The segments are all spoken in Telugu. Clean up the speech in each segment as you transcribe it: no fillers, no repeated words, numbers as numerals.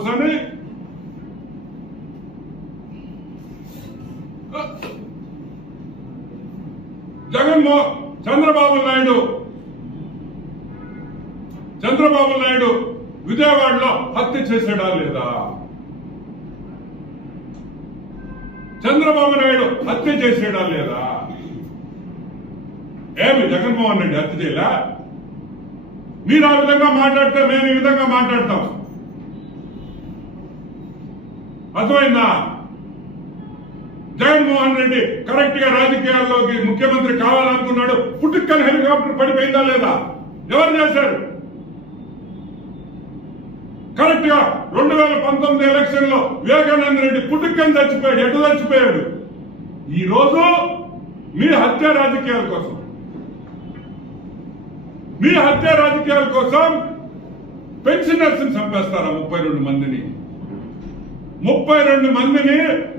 పోసాని చంద్రబాబు నాయుడు విజయవాడలో హత్య చేశాడా లేదా? చంద్రబాబు నాయుడు హత్య చేసాడా లేదా? ఏమి జగన్మోహన్ రెడ్డి హత్య చేయలే? మీరు ఆ విధంగా మాట్లాడితే మేము ఈ విధంగా మాట్లాడతాం. అర్థమైందా? జగన్మోహన్ రెడ్డి కరెక్ట్ గా రాజకీయాల్లోకి ముఖ్యమంత్రి కావాలనుకున్నాడు. పుట్టుకని హెలికాప్టర్ పడిపోయిందా లేదా? ఎవరు చేశారు? కరెక్ట్ గా 2019 ఎలక్షన్ లో వివేకానంద రెడ్డి పుట్టుకని చచ్చిపోయాడు. ఎటు చచ్చిపోయాడు? ఈ రోజు మీ హత్య రాజకీయాల కోసం పెన్షనర్స్ చంపేస్తారా? 32 మందిని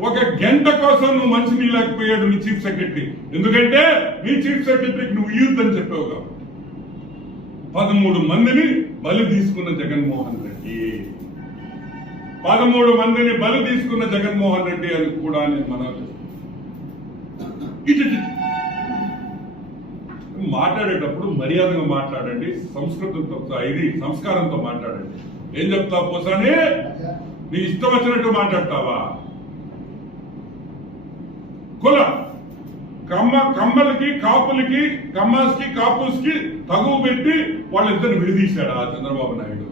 ఒక గంట కోసం నువ్వు మంచి నీళ్ళకపోయాడు నీ చీఫ్ సెక్రటరీ. ఎందుకంటే నీ చీఫ్ సెక్రటరీకి నువ్వు ఇయ్యొద్దని చెప్పావు. 13 మందిని బలి తీసుకున్న జగన్మోహన్ రెడ్డి, 13 మందిని బలి తీసుకున్న జగన్మోహన్ రెడ్డి అని కూడా నేను మనవి మాట్లాడేటప్పుడు మర్యాదగా మాట్లాడండి, సంస్కృతంతో సంస్కారంతో మాట్లాడండి. ఏం చెప్తావు పోసాని? నీ ఇష్టం వచ్చినట్టు మాట్లాడతావా? కమ్మలకి కాపులకి కమ్మాస్కి కాపుస్కి తగువ పెట్టి వాళ్ళిద్దరు విడదీశాడా చంద్రబాబు నాయుడు?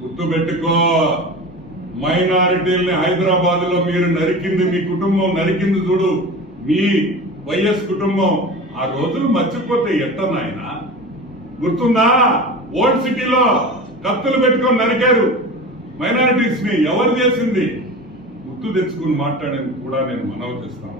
గుర్తుపెట్టుకో, మైనారిటీల్ని హైదరాబాద్ లో మీరు నరికింది, మీ కుటుంబం నరికింది చూడు, మీ వైఎస్ కుటుంబం. ఆ రోజులు మర్చిపోతే ఎట్ట నాయన? గుర్తుందా? ఓల్డ్ సిటీలో కత్తులు పెట్టుకొని నరికారు మైనారిటీస్ ని. ఎవరు చేసింది? గుర్తు తెచ్చుకుని మాట్లాడేందుకు కూడా నేను మనవి చేస్తాను.